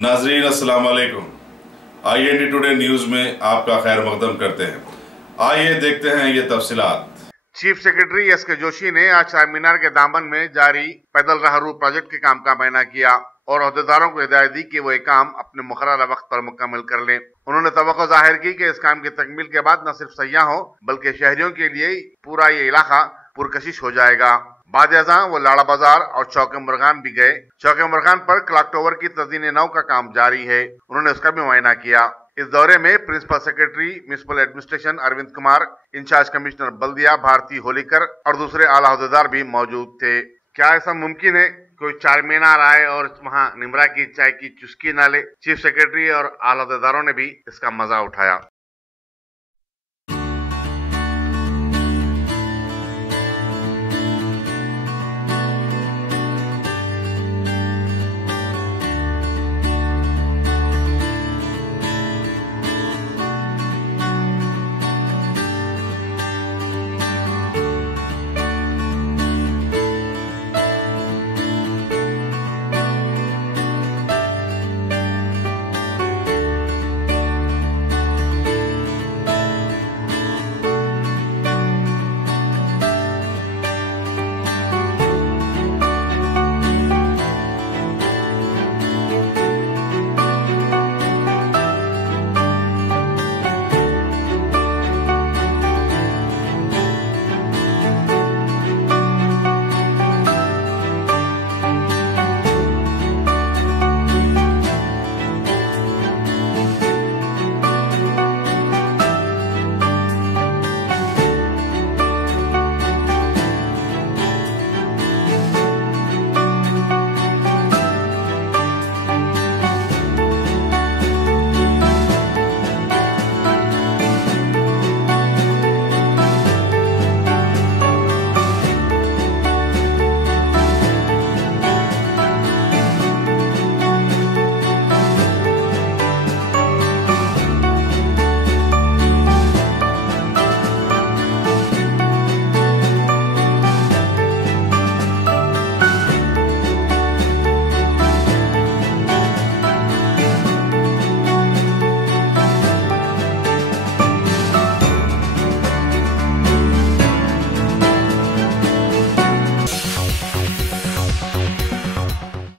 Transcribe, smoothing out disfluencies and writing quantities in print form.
नाजरीन अस्सलाम वालेकुम। IND टुडे न्यूज में आपका खैर मकदम करते हैं। आइए देखते हैं ये तफसीलात। Chief secretary SK. जोशी ने आज चारमीनार के दामन में जारी पैदल राहरू प्रोजेक्ट के काम का बयाना किया और अहदेदारों को हिदायत दी कि वो ये काम अपने मुकर्रर वक्त पर मुकम्मल कर लें। उन्होंने तवक्को जाहिर की कि इस काम की तकमील के बाद न सिर्फ सयाहों बल्कि शहरियों के लिए पूरा ये इलाका पुरकशिश हो जाएगा। बाद वो लाड़ा बाजार और चौके मुर्गान भी गए। चौके मुर्गान पर क्लॉक टावर की तज़ीन नौ का काम जारी है, उन्होंने उसका भी मुआयना किया। इस दौरे में principal secretary municipal administration Arvind Kumar, incharge commissioner बल्दिया भारती होलीकर और दूसरे आला अहदेदार भी मौजूद थे। क्या ऐसा मुमकिन है कोई चारमीनार आए और वहाँ निमरा की चाय की चुस्की ना ले? चीफ सेक्रेटरी और आला अहदेदारों ने भी इसका मजा उठाया।